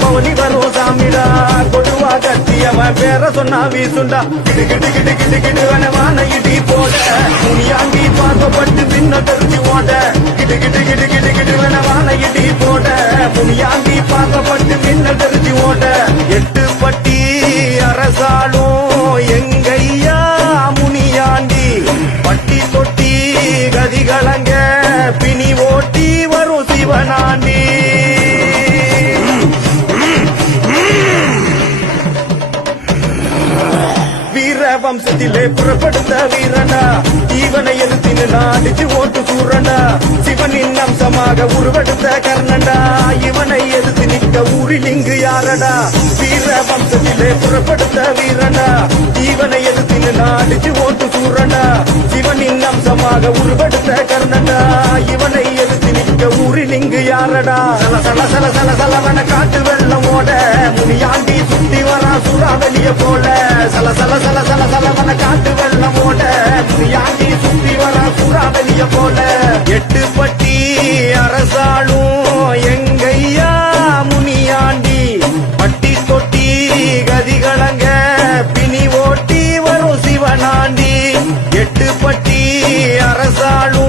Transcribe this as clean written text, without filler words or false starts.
பவனி வரும் சாமிடா கொடுவா கட்டியவன் பேர சொன்னா வீசுண்டா கிடு கிடு கிடு கிடு கிடு வனவான இடி போட முனியாண்டி பார்க்கப்பட்டு பின்ன தெரிஞ்சு ஓட கிடு கிடு கிடு கிடு கிடு வனவான இடி போட முனியாண்டி பார்க்கப்பட்டு பின்ன தெரிஞ்சு ஓட எட்டு பட்டி அரசாலும் எங்கையா முனியாண்டி பட்டி தொட்டி கதிகளங்க பிணி ஓட்டி வரும் சிவனாண்டி வம்சத்திலே புறப்படுத்த வீரனா இவனை எதிர்த்து நாடிச்சு ஓட்டு சூரனா சிவனின் அம்சமாக உருவெடுத்த கர்ணண்டா இவனை எதிர்த்து நிற்க ஊரில் இங்கு யாரடா வீர வம்சத்திலே புறப்படுத்த வீரனா இவனை எதிர்த்து நாடிச்சு ஓட்டு சூரனா சிவனின் அம்சமாக உருவெடுத்த கர்ணண்டா இவனை எதிர்த்து நிற்க ஊரில் இங்கு யாரடா சல சல சல சல சலவன காட்டு வெள்ளம் ஓட முனியாண்டி சுத்தி வரா சூறாவளிய போல சல சல சல சல சலவன காட்டு வெள்ளம் ஓட முனியாண்டி சுத்தி வரா சூறாவளிய போல எட்டு பட்டி அரசாளும் எங்கையா முனியாண்டி பட்டி தொட்டி கதிகளங்க பிணி ஓட்டி வரும் சிவனாண்டி எட்டு பட்டி அரசாளும்